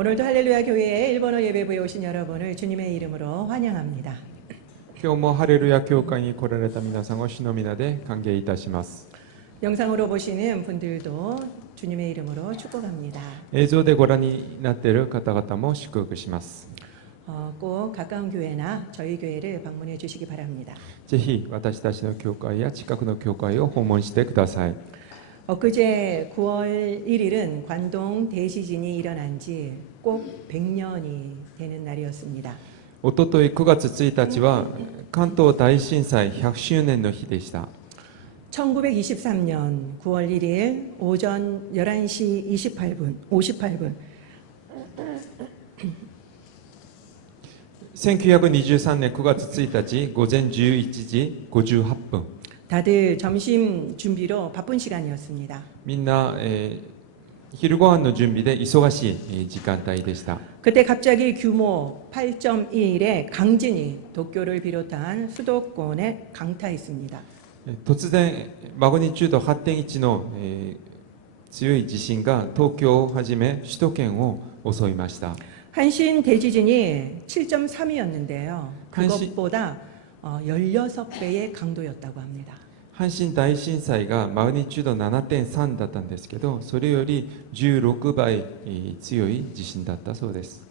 오늘도 할렐루야 교회에 일본어 예배부에 오신 여러분을 주님의 이름으로 환영합니다. 今日もハレルヤ教会に来られた皆さんを主の皆で歓迎いたします。 영상으로 보시는 분들도 주님의 이름으로 축복합니다. 映像でご覧になっている方々も祝福します。 꼭 가까운 교회나 저희 교회를 방문해 주시기 바랍니다. ぜひ私たちの教会や近くの教会を訪問してください。 엊그제 9월 1일은 관동 대지진이 일어난 지 꼭 100년이 되는 날이었습니다. おととい9月1日は関東大震災100周年の日でした。 1923년 9월 1일 오전 11시 58분 1923年9月1日午前11時58分 다들 점심 준비로 바쁜 시간이었습니다. みんな、昼ご飯の準備で忙しい時間帯でした。 그때 갑자기 규모 8.1의 강진이 도쿄를 비롯한 수도권에 강타했습니다. 突然マグニチュード 8.1 の、強い地震が東京をはじめ首都圏を襲いました。 한신 대지진이 7.3이었는데요. 그것보다 16배의 강도였다고 합니다. 阪神大震災がマグニチュード 7.3 だったんですけど、それより16倍強い地震だったそうです。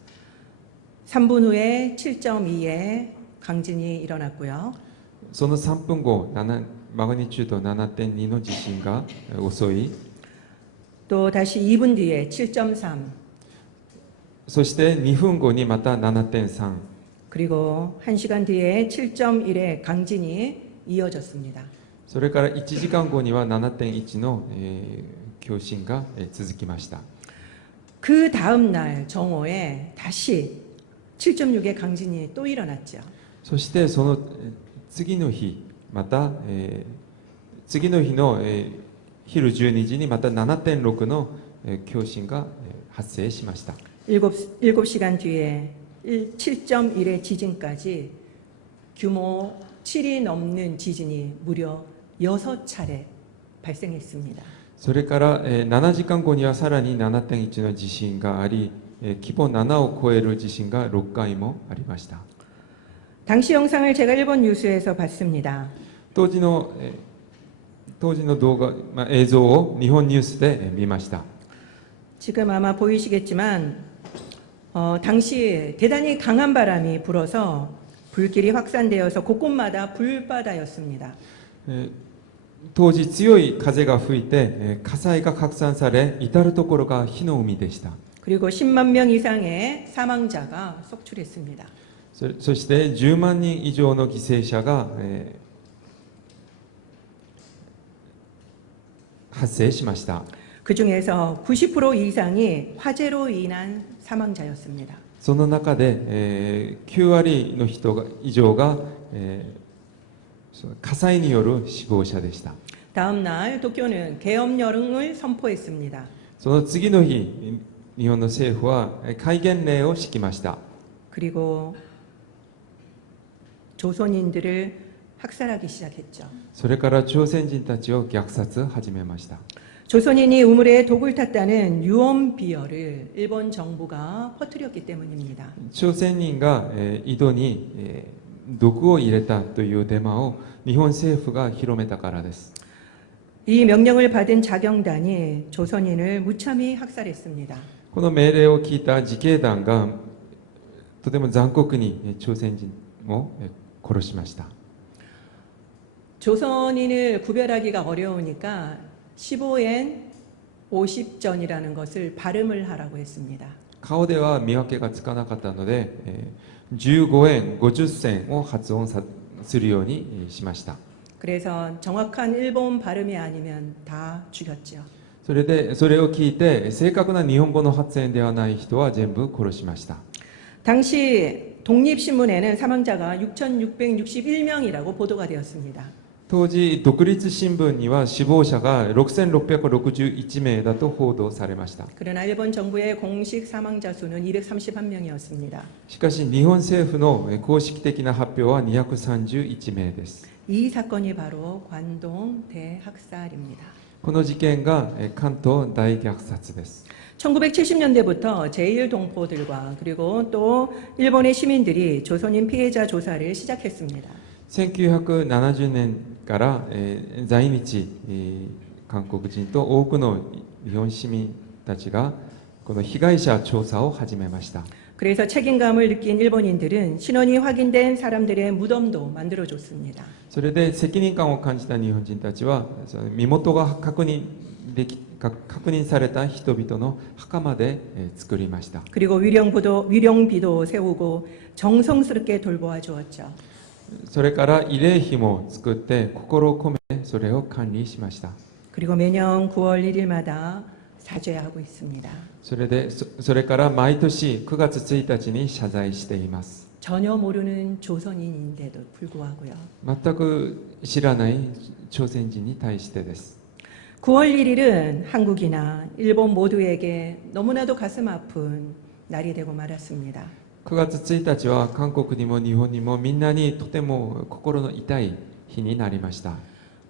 3분 후에 7.2의 강진이 일어났고요. その3分後、マグニチュード 7.2 の地震が襲い、 또 다시 2분 뒤에 7.3, そして2分後にまた 7.3、 그리고 1시간 뒤에 7.1의 강진이 이어졌습니다. それから1時間後には 7.1 の、強震が続きました。 그 다음 날 정오에 다시 7.6의 강진이 또 일어났죠. そしてその次の日、また、次の日の、昼12時にまた 7.6 の、強震が、発生しました。 7시간 뒤에 7.1의 지진까지 규모 7이 넘는 지진이 무려 6차례 발생했습니다. それから、7時間後にはさらに 7.1 の地震があり、規模7を超える地震が6回もありました。 당시 영상을 제가 일본 뉴스에서 봤습니다. 当時の動画、映像を日本ニュースで見ました。 지금 아마 보이시겠지만 당시 대단히 강한 바람이 불어서 불길이 확산되어서 곳곳마다 불바다였습니다. 当時強い風が吹いて火災が拡散され、至る所が火の海でした。 그리고 10만 명 이상의 사망자가 속출했습니다. そして10万人以上の犠牲者が、発生しました。 그 중에서 90% 이상이 화재로 인한 사망자였습니다. その中で、9割の人以上が、火災による死亡者でした。 다음 날 도쿄는 계엄령을 선포했습니다. その次の日、日本の政府は戒厳令を敷きました。 그리고 조선인들을 학살하기 시작했죠. それから朝鮮人たちを虐殺始めました。 조선인이 우물에 독을 탔다는 유언 비어를 일본 정부가 퍼뜨렸기 때문입니다. 朝鮮人が、井戸に、毒を入れたというデマを日本政府が広めたからです。 이 명령을 받은 자경단이 조선인을 무참히 학살했습니다. この命令を聞いた自警団がとても残酷に朝鮮人を殺しました。 조선인을 구별하기가 어려우니까 15엔 50전이라는 것을 발음을 하라고 했습니다. 顔では見分けがつかなかったので、15円50銭を発音するようにしました。 그래서 정확한 일본 발음이 아니면 다 죽였죠. それを聞いて正確な日本語の発音ではない人は全部殺しました。 당시 독립신문에는 사망자가 6,661명이라고 보도가 되었습니다. 当時独立新聞には死亡者が6661名だと報道されました。 그러나 일본 정부의 공식 사망자 수는 231명이었습니다. しかし日本政府の公式的な発表は231名です。 이 사건이 바로 관동 대학살입니다. この事件が関東大虐殺です。 1970년대부터 제1동포들과 그리고 또 일본의 시민들이 조선인 피해자 조사를 시작했습니다. 1970年から、在日、韓国人と多くの日本市民たちがこの被害者調査を始めました。 그래서 책임감을 느낀 일본인들은 신원이 확인된 사람들의 무덤도 만들어줬습니다. それで責任感を感じた日本人たちはその身元が確認された人々の墓まで、作りました。 그리고 위령비도 세우고 정성스럽게 돌보아 주었죠. それから慰霊碑も作って心を込めてそれを管理しました。 그리고 매년 9월 1일마다 사죄하고 있습니다. それから毎年9月1日に謝罪しています。 전혀 모르는 조선인인데도 불구하고요. 全く知らない朝鮮人に対してです。 9월 1일은 한국이나 일본 모두에게 너무나도 가슴 아픈 날이 되고 말았습니다. 9月1日は韓国にも日本にもみんなにとても心の痛い日になりました。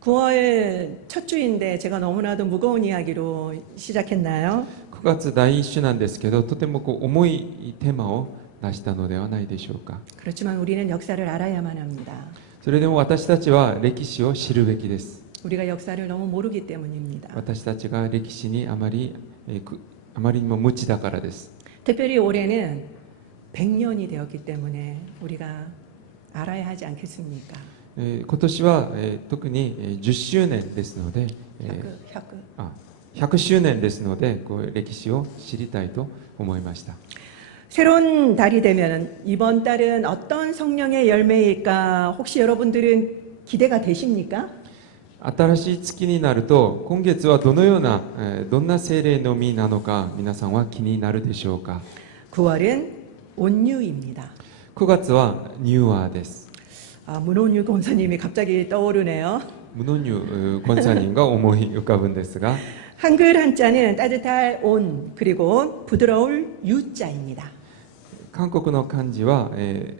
9월 첫 주인데 제가 너무나도 무거운 이야기로 시작했나요? 9月第1週なんですけど、とても重いテーマを出したのではないでしょうか。 그렇지만 우리는 역사를 알아야만 합니다. それでも私たちは歴史を知るべきです。 우리가 역사를 너무 모르기 때문입니다. 私たちが歴史にあまりにも無知だからです。 특별히 올해는 100년이 되었기 때문에 우리가 알아야 하지 않겠습니까? 今年は、特に10周年ですので、 100周年ですので歴史を知りたいと思いました。 새로운 달이 되면 이번 달은 어떤 성령의 열매일까 혹시 여러분들은 기대가 되십니까? 新しい月になると今月はどんな精霊の実なのか皆さんは気になるでしょうか。 9월은 온유입니다. 9月はニューアーです。 문온유 권사님이 갑자기 떠오르네요. ムノニュ권사님が思い浮かぶんですが 한글 한자는 따뜻할 온 그리고 부드러울 유자입니다. 韓国の漢字は、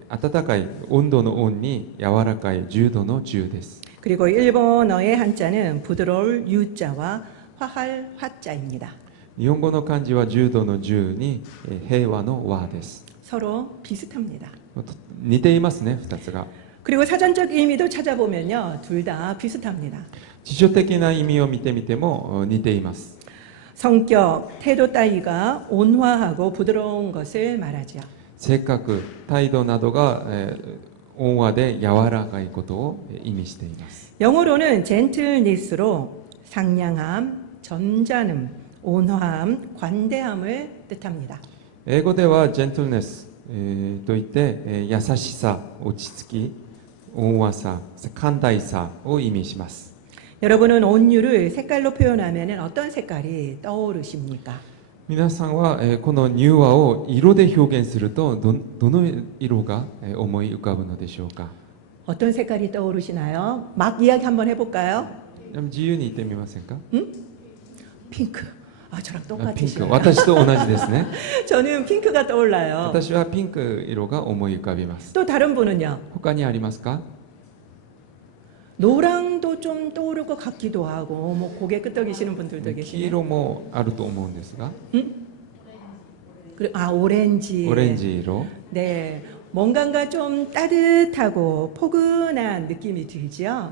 温かい温度の温に柔らかい10度の10です。 그리고 일본어의 한자는 부드러울 유자와 화할 화자입니다. 日本語の漢字は10度の10に、平和の和です。 서로 비슷합니다. 似ていますね、2つが。 그리고 사전적 의미도 찾아보면요, 둘 다 비슷합니다. 辞書的な意味を見てみても似ています。 성격, 태도 따위가 온화하고 부드러운 것을 말하죠. 性格、態度などが、温和で柔らかいことを意味しています。 영어로는 젠틀니스로 상냥함, 점잖음, 온화함, 관대함을 뜻합니다. 英語ではジェントルネス、といって、優しさ、落ち着き、温和さ、寛大さを意味します。 여러분은 온유를 색깔로 표현하면 어떤 색깔이 떠오르십니까? 皆さんは、このニューアを色で表現するとどの色が、思い浮かぶのでしょうか。 어떤 색깔이 떠오르시나요? 막 이야기 한번 해볼까요? 自由に言ってみませんか。 핑크. 저랑 ピンク、 똑같으시네요. 私と同じですね。 저는 핑크가 떠올라요. 私はピンク色が思い浮かびます。 또 다른 분은요? 他にありますか。 노랑도 좀 떠오를 것 같기도 하고 뭐 고개 끄덕이시는 분들도 黄 계시네요. 色もあると思うんですが、 오렌지. オレンジ色、 네, 뭔가가 좀 따뜻하고 포근한 느낌이 들죠.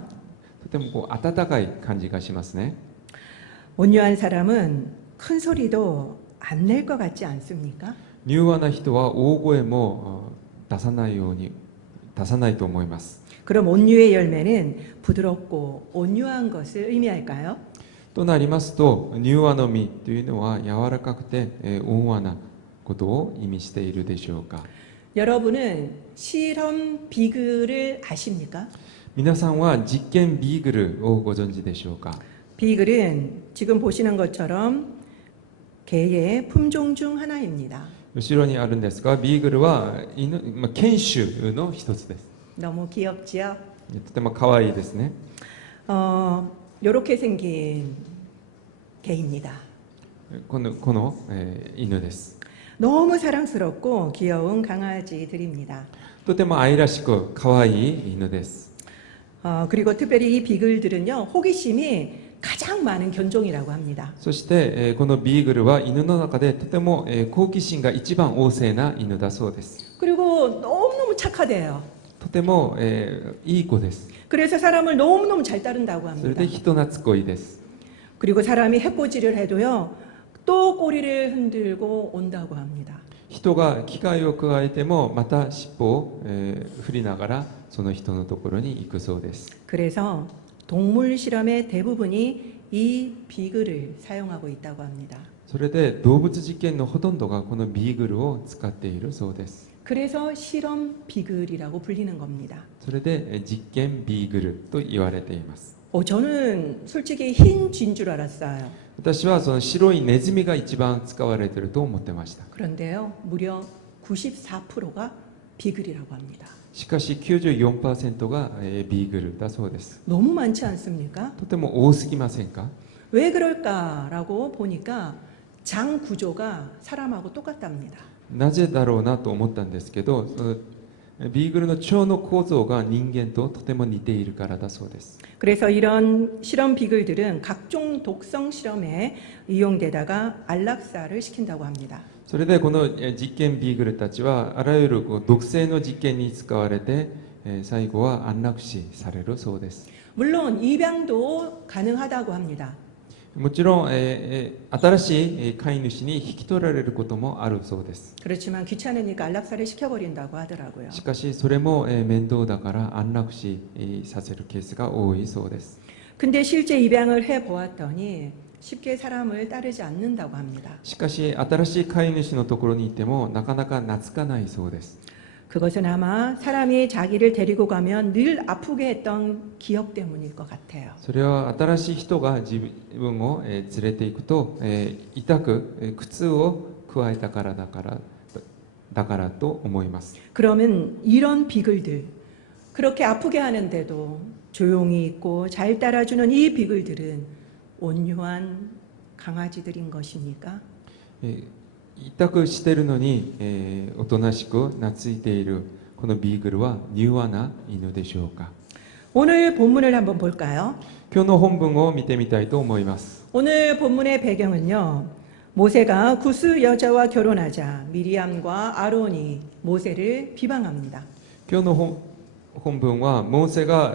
とても温かい感じがしますね。 온유한 사람은 큰 소리도 안 낼 것 같지 않습니까? 柔和な人は大声も出さないと思います。 그럼 온유의 열매는 부드럽고 온유한 것을 의미할까요? となりますと、柔和の実というのは柔らかくて、温和なことを意味しているでしょうか。 여러분은 실험 비글을 아십니까? 皆さんは実験ビーグルをご存知でしょうか。 비글은 지금 보시는 것처럼 개의 품종 중 하나입니다. 後ろにあるんですが、ビーグルは犬種の一つです。 너무 귀엽지요? とても可愛いですね。 이렇게 생긴 개입니다. この、犬です。 너무 사랑스럽고 귀여운 강아지들입니다. とても愛らしく可愛い犬です。 그리고 특별히 이 비글들은요, 호기심이 가장 많은 견종이라고 합니다. そして、このビーグルは犬の中でとても、好奇心が一番旺盛な犬だそうです。 그리고 너무너무 착하대요. とても、いい子です。 그래서 사람을 너무너무 잘 따른다고 それ 합니다. で人懐っこいです。 그리고 사람이 해코지를 해도요, 또 꼬리를 흔들고 온다고 합니다. 人が機会を加えてもまた尻尾を、振りながらその人のところに行くそうです。 그래서 동물 실험의 대부분이 이 비글을 사용하고 있다고 합니다. それで動物実験のほとんどがこのビーグルを使っているそうです。 그래서 실험 비글이라고 불리는 겁니다. それで実験ビーグルと言われています。 저는 솔직히 흰 쥐인 줄 알았어요. 私はその白いネズミが一番使われていると思ってました。 그런데요, 무려 94%가 비글이라고 합니다. しかし94%がビーグルだそうです。 너무 많지 않습니까? とても多すぎませんか？ 왜 그럴까라고 보니까 장 구조가 사람하고 똑같답니다. なぜだろうなと思ったんですけど、そのビーグルの腸の構造が人間ととても似ているからだそうです。 그래서 이런 실험 비글들은 각종 독성 실험에 이용되다가 안락사를 시킨다고 합니다. それでこの実験ビーグルたちはあらゆる毒性の実験に使われて最後は安楽死されるそうです。 물론 입양도 가능하다고 합니다. もちろん、新しい飼い主に引き取られることもあるそうです。 그렇지만 귀찮으니까 안락사를 시켜버린다고 하더라고요. しかしそれも面倒だから安楽死させるケースが多いそうです。 근데 실제 입양을 해보았더니 쉽게 사람을 따르지 않는다고 합니다. しかし新しい飼い主のところにいてもなかなか懐かないそうです。 그것은 아마 사람이 자기를 데리고 가면 늘 아프게 했던 기억 때문일 것 같아요. それは新しい人が自分を連れて行くと痛く苦痛を加えたからだからと思います。 그러면 이런 비글들, 그렇게 아프게 하는데도 조용히 있고 잘 따라주는 이 비글들은 온유한 강아지들인 것입니까? 痛くしているのに、おとなしく懐いているこのビーグルは柔和な犬でしょうか。 오늘 본문을 한번 볼까요? 今日の本文を見てみたいと思います。 오늘 본문의 배경은요. 모세가 구스 여자와 결혼하자 미리암과 아론이 모세를 비방합니다. 今日の本文はモーセが、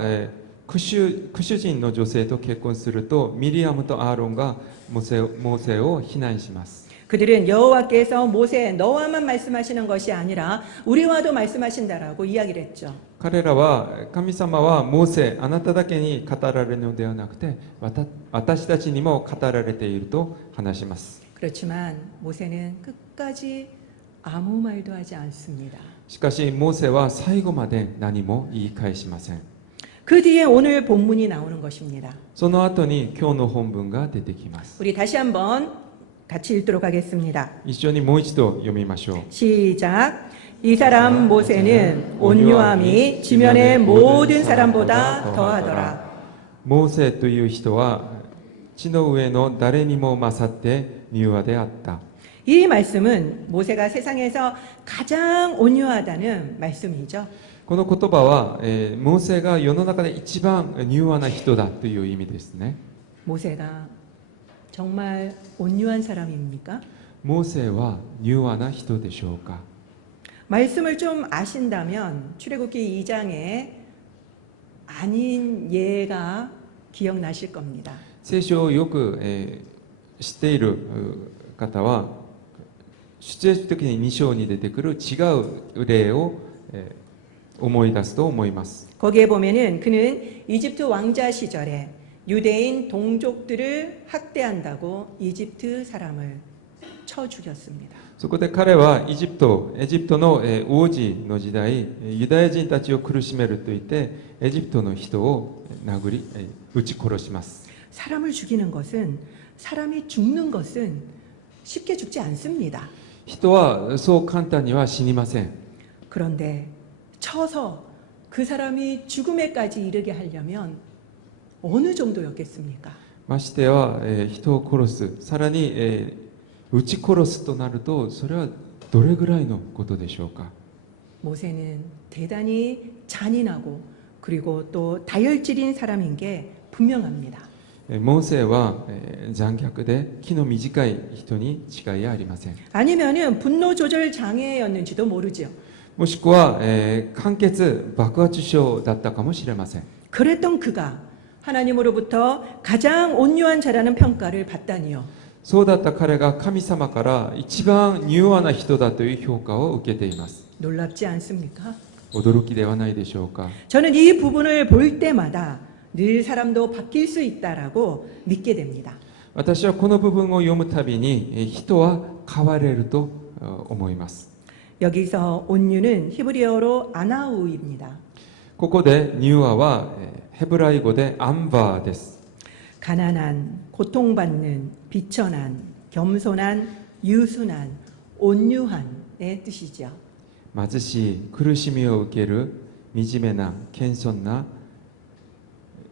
クシュ人の女性と結婚するとミリアムとアーロンがモーセを非難します。 그들은 여호와께서 모세 너와만 말씀하시는 것이 아니라 우리와도 말씀하신다라고 이야기를 했죠. 彼らは神様はモーセあなただけに語られるのではなくて私たちにも語られていると話します。 그렇지만 모세는 끝까지 아무 말도 하지 않습니다. しかしモーセは最後まで何も言い返しません。 그 뒤에 오늘 본문이 나오는 것입니다. その後に今日の本文が出てきます。 우리 다시 한번 같이 읽도록 하겠습니다. 一緒にもう一度読みましょう。 시작. 이 사람 모세는 온유함이 지면의 모든 사람보다 더하더라. モーセという人は地の上の誰にも勝って柔和であった。 이 말씀은 모세가 세상에서 가장 온유하다는 말씀이죠. この言葉は、モーセが世の中で一番柔和な人だという意味ですね。 모세가 정말 온유한 사람입니까? モーセは柔和な人でしょうか。 말씀을 좀 아신다면 출애굽기 2장에 아닌 예가 기억나실 겁니다. 聖書をよく、知っている方は出エジプト記に2章に出てくる違う例を、思い出すと思います。 거기에 보면은 그는 이집트 왕자 시절에 유대인 동족들을 학대한다고 이집트 사람을 쳐 죽였습니다. そこで彼はエジプトの王子の時代ユダヤ人たちを苦しめると言ってエジプトの人を殴り撃ち殺します。 사람을 죽이는 것은 사람이 죽는 것은 쉽게 죽지 않습니다. 人はそう簡単には死にません。 그런데 쳐서 그 사람이 죽음에까지 이르게 하려면 어느 정도였겠습니까? ましては、人を殺すさらに、撃ち殺すとなるとそれはどれぐらいのことでしょうか。 모세는 대단히 잔인하고 그리고 또 다혈질인 사람인 게 분명합니다. モーセは残虐で気の短い人に違いありません。 아니면은 분노 조절 장애였는지도 모르죠. もしくは、間欠爆発症だったかもしれません。 그랬던 그가 하나님으로부터 가장 온유한 자라는 평가를 받다니요. そうだった彼が神様から一番柔和な人だという評価を受けています。 놀랍지 않습니까? 驚きではないでしょうか。 저는 이 부분을 볼 때마다 늘 사람도 바뀔 수 있다라고 믿게 됩니다. 私はこの部分を読むたびに人は変われると思います。 여기서 온유는 히브리어로 아나우입니다. ここで柔和はヘブライ語でアンバーです。 가난한, 고통받는, 비천한, 겸손한, 유순한, 온유한의 뜻이죠. 貧しい、苦しみを受ける、惨めな、謙遜な、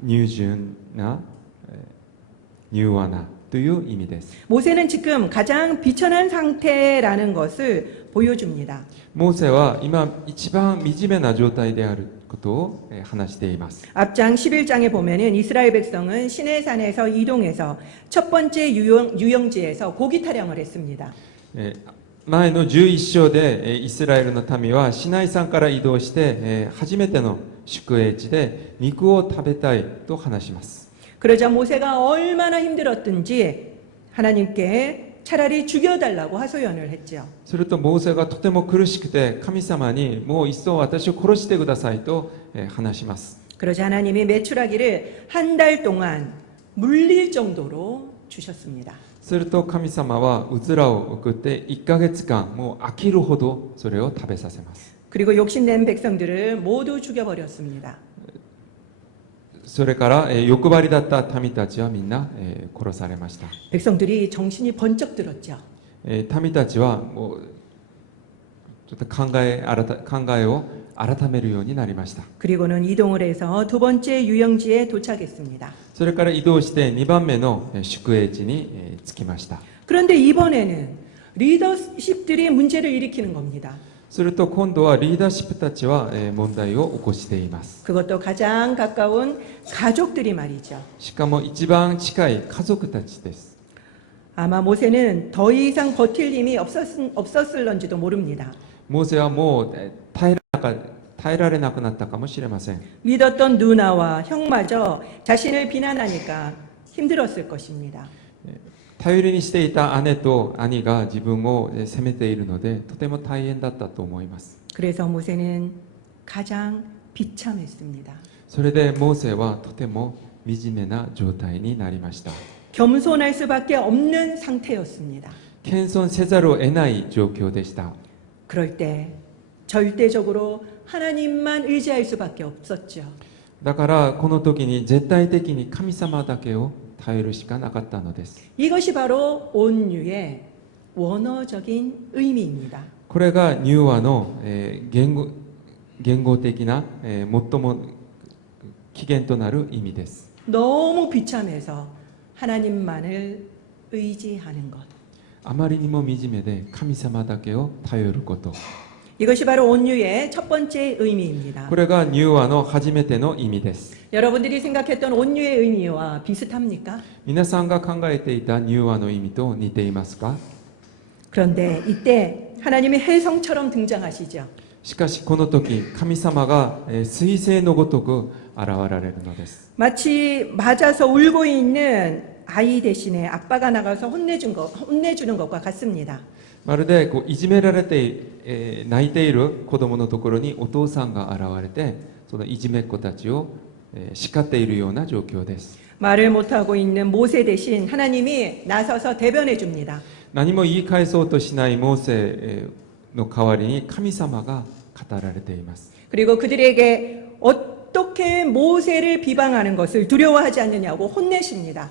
入順な、柔和なという意味です。 모세는 지금 가장 비천한 상태라는 것을 보여줍니다. モーセは今一番惨めな状態であることを話しています。 앞장 11장에 보면은 이스라엘 백성은 시내산에서 이동해서 첫 번째 유영지에서 고기 타령을 했습니다. 前の11章でイスラエルの民はシナイ山から移動して初めての宿営地で肉を食べたいと話します。 그러자 모세가 얼마나 힘들었든지 하나님께 차라리 죽여달라고 하소연을 했죠. するとモーセがとても苦しくて神様にもういっそ私を殺してくださいと話します。 그러자 하나님이 메추라기를 한 달 동안 물릴 정도로 주셨습니다. すると神様はうずらを送って1ヶ月間もう飽きるほどそれを食べさせます。 그리고 욕심낸 백성들을 모두 죽여버렸습니다. それから欲張りだった民たちはみんな殺されました。 백성들이 정신이 번쩍 들었죠. 民たちはもうちょっと考えを改めるようになりました。 그리고는 이동을 해서 두 번째 유영지에 도착했습니다. それから移動して2番目の宿営地に着きました。 그런데 이번에는 리더십들이 문제를 일으키는 겁니다. すると今度はリーダーシップたちは問題を起こしています。 그것도 가장 가까운 가족들이 말이죠. しかも一番近い家族たちです。 아마 모세는 더 이상 버틸 힘이 없었을런지도 모릅니다. モーセはもう耐えられなくなったかもしれません。 믿었던 누나와 형마저 자신을 비난하니까 힘들었을 것입니다. 頼りにしていた姉と兄が自分を責めているのでとても大変だったと思います。 그래서 모세는 가장 비참했습니다. それでモーセはとても惨めな状態になりました。 겸손할 수밖에 없는 상태였습니다. 謙遜せざるを得ない状況でした。 그럴 때 절대적으로 하나님만 의지할 수밖에 없었죠. だからこの時に絶対的に神様だけを頼るしかなかったのです。 이것이 바로 온유의 원어적인 의미입니다. これが柔和の言語的な最も起源となる意味です。 너무 비참해서 하나님만을 의지하는 것. あまりにも惨めで神様だけを頼ること。 이것이 바로 온유의 첫 번째 의미입니다. これが柔和の初めての意味です。 여러분들이 생각했던 온유의 의미와 비슷합니까? 皆さんが考えていた柔和の意味と似ていますか？ 그런데 이때 하나님이 혜성처럼 등장하시죠. しかしこの時神様が彗星のごとく現られるのです。 마치 맞아서 울고 있는 아이 대신에 아빠가 나가서 혼내주는 것과 같습니다. まるでいじめられて泣いている子供のところにお父さんが現れてそのいじめっ子たちを叱っているような状況です。 말을 못하고 있는 모세 대신 하나님이 나서서 대변해 줍니다. 何も言い返そうとしないモーセの代わりに神様が語られています。 그리고 그들에게 어떻게 모세를 비방하는 것을 두려워하지 않느냐고 혼내십니다.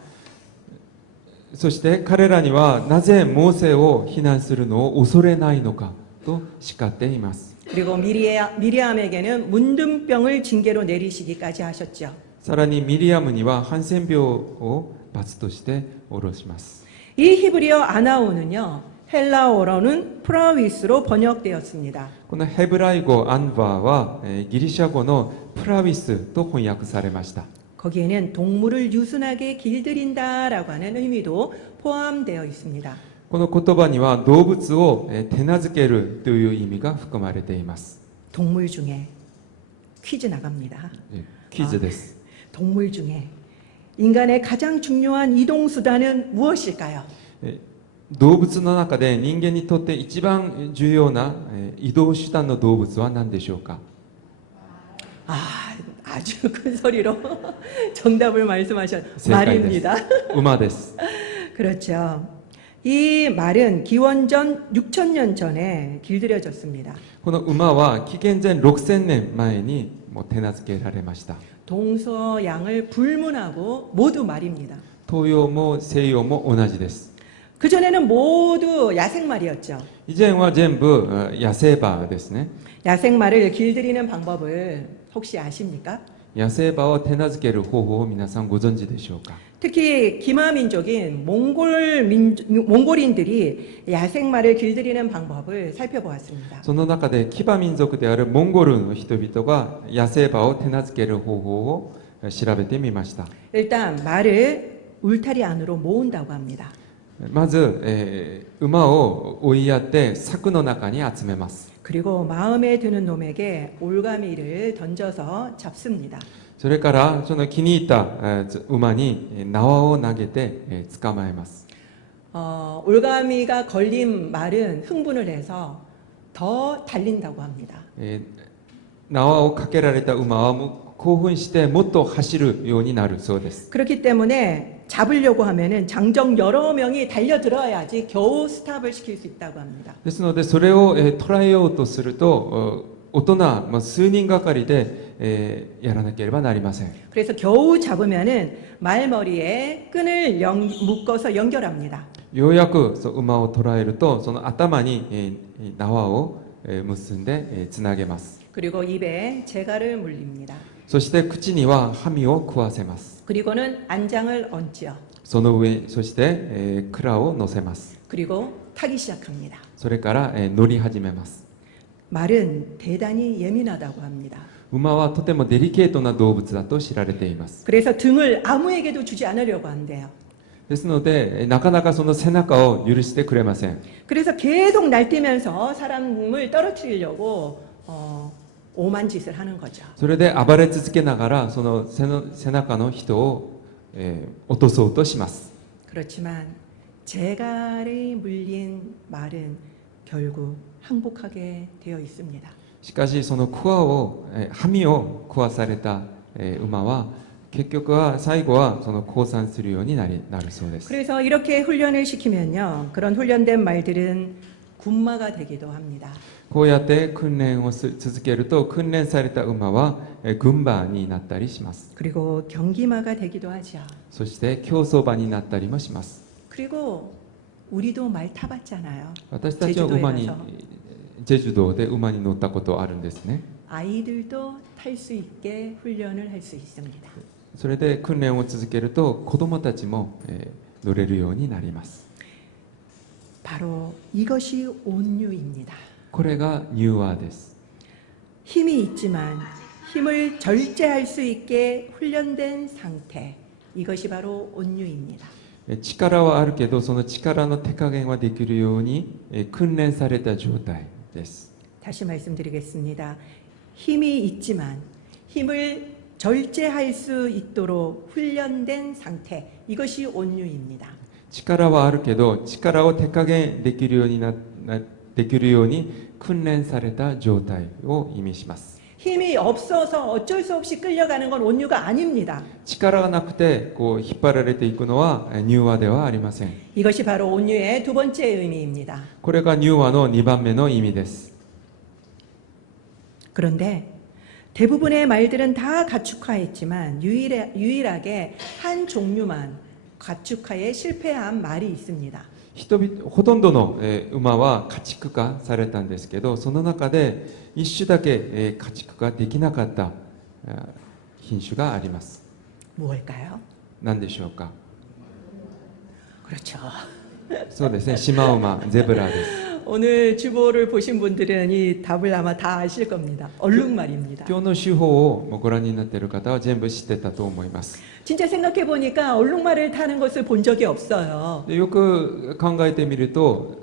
そして彼らにはなぜモーセを非難するのを恐れないのかと叱っています。 그리고 미리암에게는 문둥병을 징계로 내리시기까지 하셨죠. さらにミリアムにはハンセン病を罰として下ろします。 이 히브리어 아나우는요, 헬라어로는 프라위스로 번역되었습니다. このヘブライ語アンバーはギリシャ語のプラウィスと翻訳されました。 거기에는 동물을 유순하게 길들인다라고 하는 의미도 포함되어 있습니다. この言葉には動物を手なずけるという意味が含まれています。 동물 중에 퀴즈 나갑니다. クイズです。 동물 중에 인간의 가장 중요한 이동 수단은 무엇일까요? 動物の中で人間にとって一番重要な移動手段の動物は何でしょうか？ 아주 큰 소리로 정답을 말씀하셨 正解です。 말입니다. 馬です。 그렇죠. 이 말은 기원전 6000년 전에 길들여졌습니다. この馬は紀元前6000年前にもう手なずけられました。 동서양을 불문하고 모두 말입니다. 東洋も西洋も同じです。 그전에는 모두 야생말이었죠. 以前は全部野生馬ですね。 야생말을 길들이는 방법을 혹시 아십니까? 野生馬を手なずける方法を皆さんご存知でしょうか？ 특히 기마민족인 몽골인들이 야생말을 길들이는 방법을 살펴보았습니다. その中で騎馬民族であるモンゴルの人々が野生馬を手なずける方法を調べてみました。 일단 말을 울타리 안으로 모은다고 합니다. まず、馬を追いやって柵の中に集めます。 그리고 마음에 드는 놈에게 올가미를 던져서 잡습니다. それからその気に入った馬に縄を投げて捕まえます。 올가미가 걸린 말은 흥분을 해서 더 달린다고 합니다. 縄をかけられた馬はもう興奮してもっと走るようになるそうです。 그렇기 때문에 잡으려고 하면은 장정 여러 명이 달려들어야지 겨우 스탑을 시킬 수 있다고 합니다. ですのでそれを捉えようとすると大人数人がかりでやらなければなりません。 그래서 겨우 잡으면은 말머리에 끈을 묶어서 연결합니다. ようやく馬を捉えるとその頭に縄を結んでつなげます。 그리고 입에 재갈을 물립니다. そして口にはハミを食わせます。 그리고는 안장을 얹지요. その上そして蔵を乗せます。 그리고 타기 시작합니다. それから乗り始めます。 말은 대단히 예민하다고 합니다. 馬はとてもデリケートな動物だと知られています。 그래서 등을 아무에게도 주지 않으려고 한대요. ですのでなかなかその背中を許してくれません。 그래서 계속 날뛰면서 사람을 떨어뜨리려고 오만 짓을 하는 거죠. それで暴れ続けながらその背中の人を落とそうとします。 그렇지만 재갈이 물린 말은 결국 항복하게 되어 있습니다. しかしそのクワをハミを食わされた馬は結局は最後はその降参するようになるそうです。 그래서 이렇게 훈련을 시키면요, 그런 훈련된 말들은 군마가 되기도 합니다. こうやって訓練を続けると訓練された馬は軍馬になったりします。 그리고 경기마가 되기도 하죠. そして競走馬になったりもします。 그리고 우리도 말 타봤잖아요. 私たちは馬に 제주도에 가서 ジェジュ道で馬に乗ったことあるんですね。 아이들도 탈 수 있게 훈련을 할 수 있습니다. それで訓練を続けると子供たちも乗れるようになります。 바로 이것이 온유입니다. これが柔和です。 힘이 있지만 힘을 절제할 수 있게 훈련된 상태. 이것이 바로 온유입니다. 力はあるけどその力の手加減はできるように訓練された状態です。 다시 말씀드리겠습니다. 힘이 있지만 힘을 절제할 수 있도록 훈련된 상태. 이것이 온유입니다. 力はあるけど力を手加減できるように訓練された状態を意味します。 힘이 없어서 어쩔 수 없이 끌려가는 건 온유가 아닙니다. 力がなくてこう引っ張られていくのは柔和ではありません。 이것이 바로 온유의 두 번째 의미입니다. これが柔和の2番目の意味です。 그런데 대부분의 말들은 다 가축화했지만 유일하게 한 종류만 가축화에 실패한 말이 있습니다. ほとんどの馬は家畜化されたんですけど、その中で一種だけ家畜化できなかった品種があります。 무엇일까요? 何でしょうか？ 그렇죠. そうですね、シマウマ、ゼブラです。 오늘 주보를 보신 분들은 이 답을 아마 다 아실 겁니다. 얼룩말입니다. 今日の手法をもうご覧になっている方は全部知ってたと思います。 진짜 생각해 보니까 얼룩말을 타는 것을 본 적이 없어요. でよく考えてみると、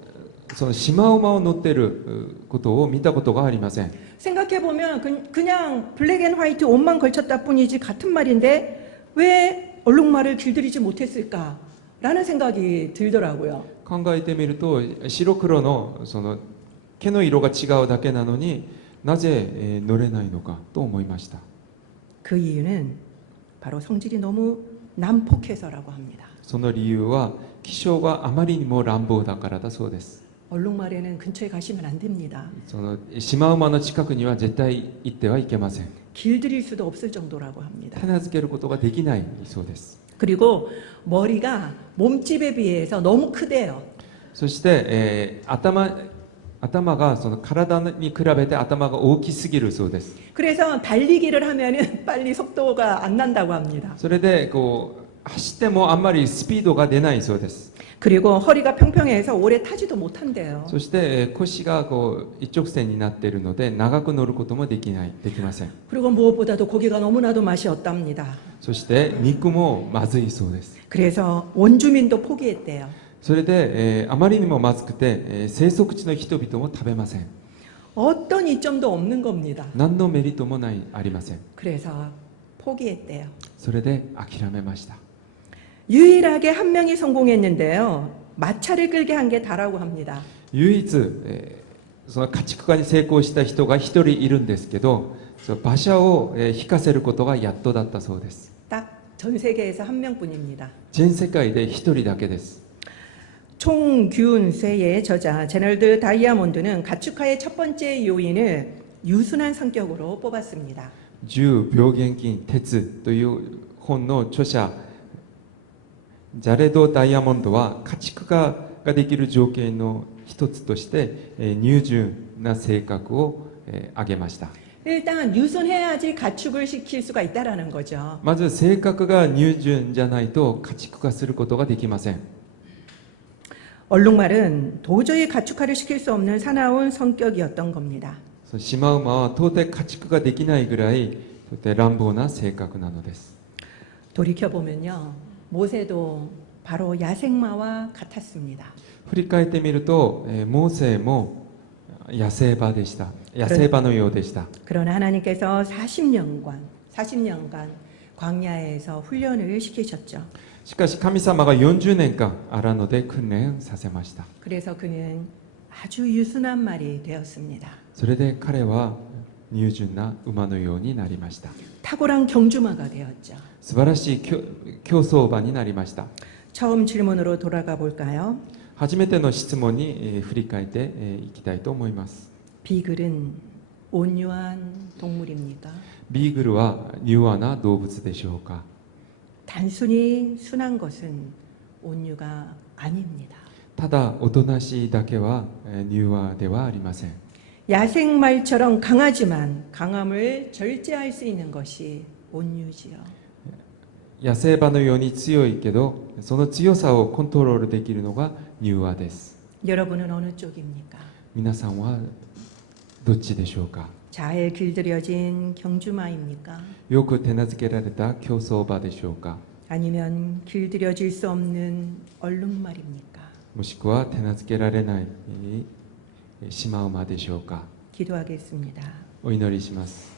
そのシマウマを乗っていることを見たことがありません。 생각해 보면 그냥 블랙 앤 화이트 옷만 걸쳤다 뿐이지 같은 말인데 왜 얼룩말을 길들이지 못했을까라는 생각이 들더라고요. 考えてみると白黒のその毛の色が違うだけなのになぜ乗れないのかと思いました。 그 이유는 바로 성질이 너무 난폭해서라고 합니다. その理由は気性があまりにも乱暴だからだそうです。 얼룩말에는 근처에 가시면 안 됩니다. そのシマウマの近くには絶対行ってはいけません。 길들일 수도 없을 정도라고 합니다. 手なずけることができないそうです。 그리고 머리가 몸집에 비해서 너무 크대요. そして、頭がその体に比べて頭が大きすぎるそうです。 그래서 달리기를 하면은 빨리 속도가 안 난다고 합니다. それでこう走ってもあんまりスピードが出ないそうです。 그리고 허리가 평평해서 오래 타지도 못한대요. そして腰がこう一直線になっているので長く乗ることもできません。 그리고 무엇보다도 고기가 너무나도 맛이 없답니다. そして肉もまずいそうです。 그래서 원주민도 포기했대요. それで、あまりにもまずくて、生息地の人々も食べません。 어떤 이점도 없는 겁니다. 何のメリットもありません。 그래서 포기했대요. それで諦めました。 유일하게 한 명이 성공했는데요. 마차를 끌게 한 게 다라고 합니다. 唯一、その家畜化に成功した人が一人いるんですけど、その馬車を、引かせることがやっとだったそうです。 딱 전 세계에서 한 명뿐입니다. 全世界で一人だけです。 총균세의 저자 제널드 다이아몬드는 가축화의 첫 번째 요인을 유순한 성격으로 뽑았습니다. 10病原菌鉄という本の著者ジャレド・ダイヤモンドは家畜化ができる条件の一つとして乳純な性格を挙げました。 일단 유순해야지 가축을 시킬 수가 있다라는 거죠. まず性格が乳純じゃないと家畜化することができません。 얼룩말은 도저히 가축화를 시킬 수 없는 사나운 성격이었던 겁니다. シマウマは到底家畜ができないぐらいとて乱暴な性格なのです。 돌이켜보면요. 모세도 바로 야생마와 같았습니다. 振り返ってみると、モーセも野生馬でした。野生馬のようでした。 그러나 하나님께서 40년간 광야에서 훈련을 시키셨죠. しかし神様が40年間荒野で訓練させました。 그래서 그는 아주 유순한 말이 되었습니다. それで彼は乳純な馬のようになりました。 탁월한 경주마가 되었죠. 素晴らしい競走馬になりました。 처음 질문으로 돌아가 볼까요? 初めての質問に振り返っていきたいと思います。 비글은 온유한 동물입니까? ビーグルは柔和な動物でしょうか。 단순히 순한 것은 온유가 아닙니다. ただおとなしいだけは柔和ではありません。 야생말처럼 강하지만 강함을 절제할 수 있는 것이 온유지요. 野生馬のように強いけどその強さをコントロールできるのが柔和です。 여러분은 어느 쪽입니까? 皆さんはどっちでしょうか。 잘 길들여진 경주마입니까? よく手なずけられた競走馬でしょうか。 아니면 길들여질 수 없는 얼룩말입니까? もしくは手なずけられないシマウマでしょうか。 기도하겠습니다. お祈りします。